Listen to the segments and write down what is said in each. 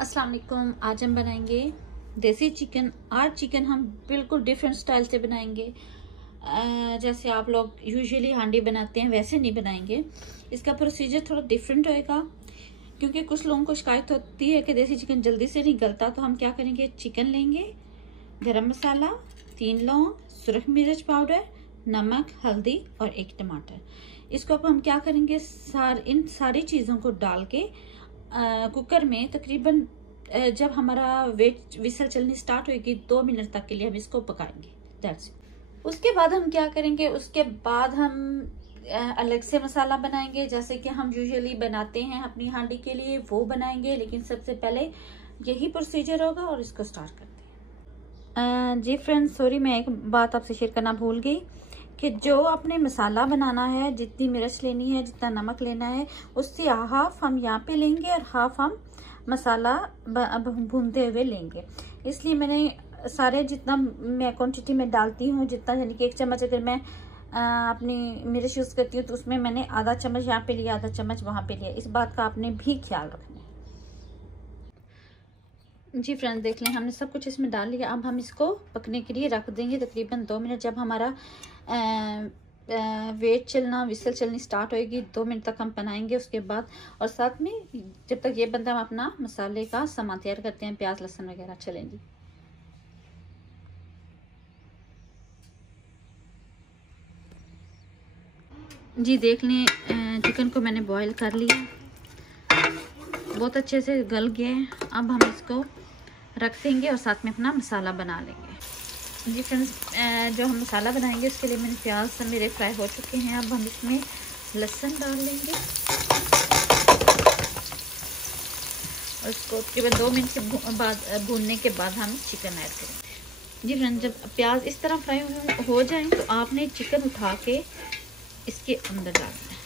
अस्सलाम वालेकुम। आज हम बनाएंगे देसी चिकन। आज चिकन हम बिल्कुल डिफरेंट स्टाइल से बनाएंगे। जैसे आप लोग यूजुअली हांडी बनाते हैं वैसे नहीं बनाएंगे। इसका प्रोसीजर थोड़ा डिफरेंट होएगा क्योंकि कुछ लोगों को शिकायत होती है कि देसी चिकन जल्दी से नहीं गलता। तो हम क्या करेंगे, चिकन लेंगे, गरम मसाला, 3 लौंग, सुरख मिर्च पाउडर, नमक, हल्दी और 1 टमाटर। इसको अब हम क्या करेंगे, इन सारी चीज़ों को डाल के कुकर में तकरीबन जब हमारा वेट विसल चलनी स्टार्ट होगी 2 मिनट तक के लिए हम इसको पकाएंगे। That's it. उसके बाद हम क्या करेंगे, उसके बाद हम अलग से मसाला बनाएंगे जैसे कि हम यूजुअली बनाते हैं अपनी हांडी के लिए, वो बनाएंगे। लेकिन सबसे पहले यही प्रोसीजर होगा और इसको स्टार्ट करते हैं। जी फ्रेंड्स, सॉरी, मैं एक बात आपसे शेयर करना भूल गई कि जो आपने मसाला बनाना है, जितनी मिर्च लेनी है, जितना नमक लेना है, उससे हाफ हम यहाँ पे लेंगे और हाफ हम मसाला भूनते हुए लेंगे। इसलिए मैंने सारे जितना मैं क्वांटिटी में डालती हूँ, जितना यानी कि 1 चम्मच अगर मैं अपनी मिर्च यूज़ करती हूँ तो उसमें मैंने आधा चम्मच यहाँ पे लिया, आधा चम्मच वहाँ पे लिया। इस बात का आपने भी ख्याल रखना है। जी फ्रेंड्स, देख लें हमने सब कुछ इसमें डाल लिया। अब हम इसको पकने के लिए रख देंगे तकरीबन 2 मिनट। जब हमारा वेट चलना, विसल चलनी स्टार्ट होएगी 2 मिनट तक हम बनाएंगे। उसके बाद और साथ में जब तक ये बनता हम अपना मसाले का सामान तैयार करते हैं, प्याज लहसुन वगैरह। चलें जी देख लें चिकन को मैंने बॉईल कर लिया, बहुत अच्छे से गल गए। अब हम इसको रख देंगे और साथ में अपना मसाला बना लेंगे। जी फ्रेंड्स, जो हम मसाला बनाएंगे उसके लिए मैंने प्याज मेरे फ्राई हो चुके हैं। अब हम इसमें लहसुन डाल लेंगे और इसको तकरीबन 2 मिनट से भूनने के बाद हम चिकन ऐड करेंगे। जी फ्रेंड्स, जब प्याज इस तरह फ्राई हो जाए तो आपने चिकन उठा के इसके अंदर डालना है।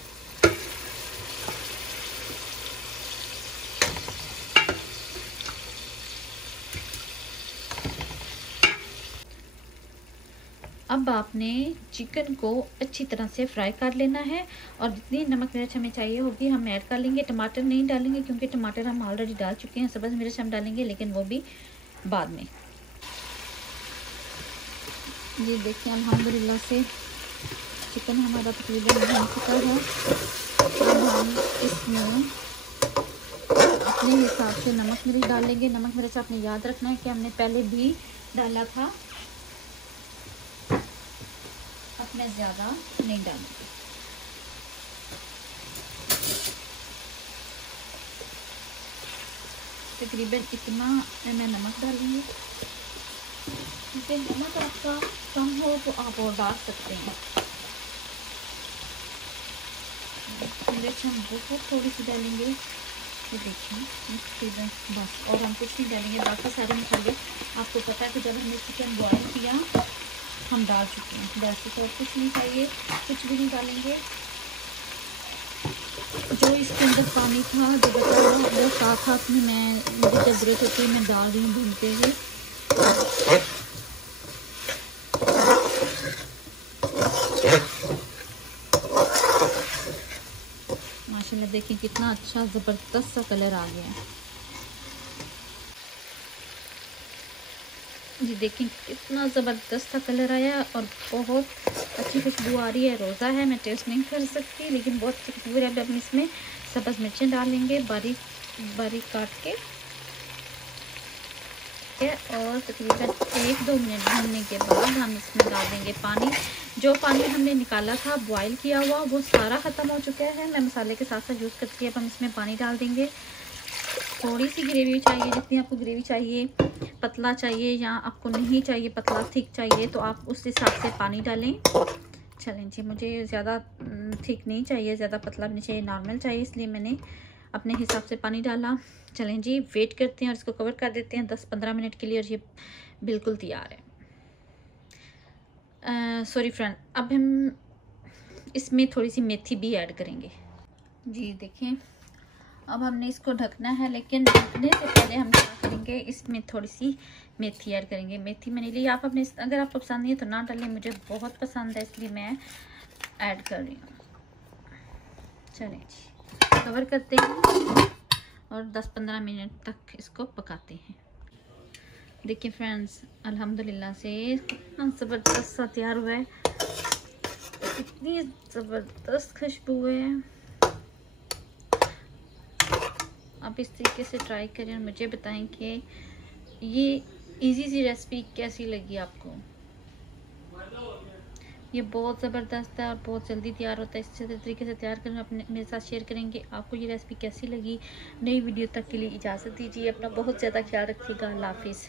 अब आपने चिकन को अच्छी तरह से फ्राई कर लेना है और जितनी नमक मिर्च हमें चाहिए होगी हम ऐड कर लेंगे। टमाटर नहीं डालेंगे क्योंकि टमाटर हम ऑलरेडी डाल चुके हैं। सब्ज़ मिर्च हम डालेंगे लेकिन वो भी बाद में। ये देखिए अल्हम्दुलिल्लाह से चिकन हमारा तकरीबन बन चुका है। अब हम इसमें अपने हिसाब से नमक मिर्च डाल लेंगे। नमक मिर्च आपने याद रखना है कि हमने पहले भी डाला था, अपने ज़्यादा नहीं डालेंगे। तकरीबन इतना मैं नमक डालूंगी। क्योंकि नमक आपका कम हो तो आप और डाल सकते हैं। मिर्च हम बहुत थोड़ी सी डालेंगे, ये देखिए तकरीबन बस, और हम कुछ नहीं डालेंगे। बाकी सारे मसाले आपको पता है कि जब हमने चिकन बॉयल किया हम डाल चुके हैं। वैसे तो कुछ नहीं चाहिए, कुछ भी नहीं डालेंगे। जो इसके अंदर पानी था जो बचा हुआ वो साथ साथ में मुझे जब जरूरत होती है मैं डाल रही हूँ भूनते हुए। माशाल्लाह देखिए कितना अच्छा ज़बरदस्त सा कलर आ गया है। जी देखें कितना ज़बरदस्त सा कलर आया और बहुत अच्छी खुशबू आ रही है। रोज़ा है, मैं टेस्ट नहीं कर सकती लेकिन बहुत अच्छी खुशबू है। अब हम इसमें सब्ज़ मिर्चें डालेंगे बारीक बारीक काट के और तकरीबन 1-2 मिनट भूनने के बाद हम इसमें डाल देंगे पानी। जो पानी हमने निकाला था बॉयल किया हुआ वो सारा ख़त्म हो चुका है। मैं मसाले के साथ साथ यूज़ करके अब हम इसमें पानी डाल देंगे। थोड़ी सी ग्रेवी चाहिए, जितनी आपको ग्रेवी चाहिए, पतला चाहिए या आपको नहीं चाहिए पतला थिक चाहिए तो आप उस हिसाब से पानी डालें। चलें जी, मुझे ज़्यादा थिक नहीं चाहिए, ज़्यादा पतला भी नहीं चाहिए, नॉर्मल चाहिए, इसलिए मैंने अपने हिसाब से पानी डाला। चलें जी, वेट करते हैं और इसको कवर कर देते हैं 10-15 मिनट के लिए और ये बिल्कुल तैयार है। सॉरी फ्रेंड, अब हम इसमें थोड़ी सी मेथी भी ऐड करेंगे। जी देखें अब हमने इसको ढकना है, लेकिन ढकने से पहले हम क्या करेंगे, इसमें थोड़ी सी मेथी ऐड करेंगे। मेथी मैंने ली, आप अपने अगर आपको पसंद नहीं है तो ना डालें, मुझे बहुत पसंद है इसलिए मैं ऐड कर रही हूँ। चलें जी, कवर करते हैं और 10-15 मिनट तक इसको पकाते हैं। देखिए फ्रेंड्स, अल्हम्दुलिल्लाह से कितना ज़बरदस्त सा तैयार हुआ है, इतनी ज़बरदस्त खुशबू है। आप इस तरीके से ट्राई करें और मुझे बताएं कि ये इजी सी रेसिपी कैसी लगी आपको। ये बहुत ज़बरदस्त है और बहुत जल्दी तैयार होता है। इसी तरीके से तैयार करना अपने मेरे साथ शेयर करेंगे। आपको ये रेसिपी कैसी लगी? नई वीडियो तक के लिए इजाज़त दीजिए। अपना बहुत ज़्यादा ख्याल रखिएगा। अल्लाह हाफिज़।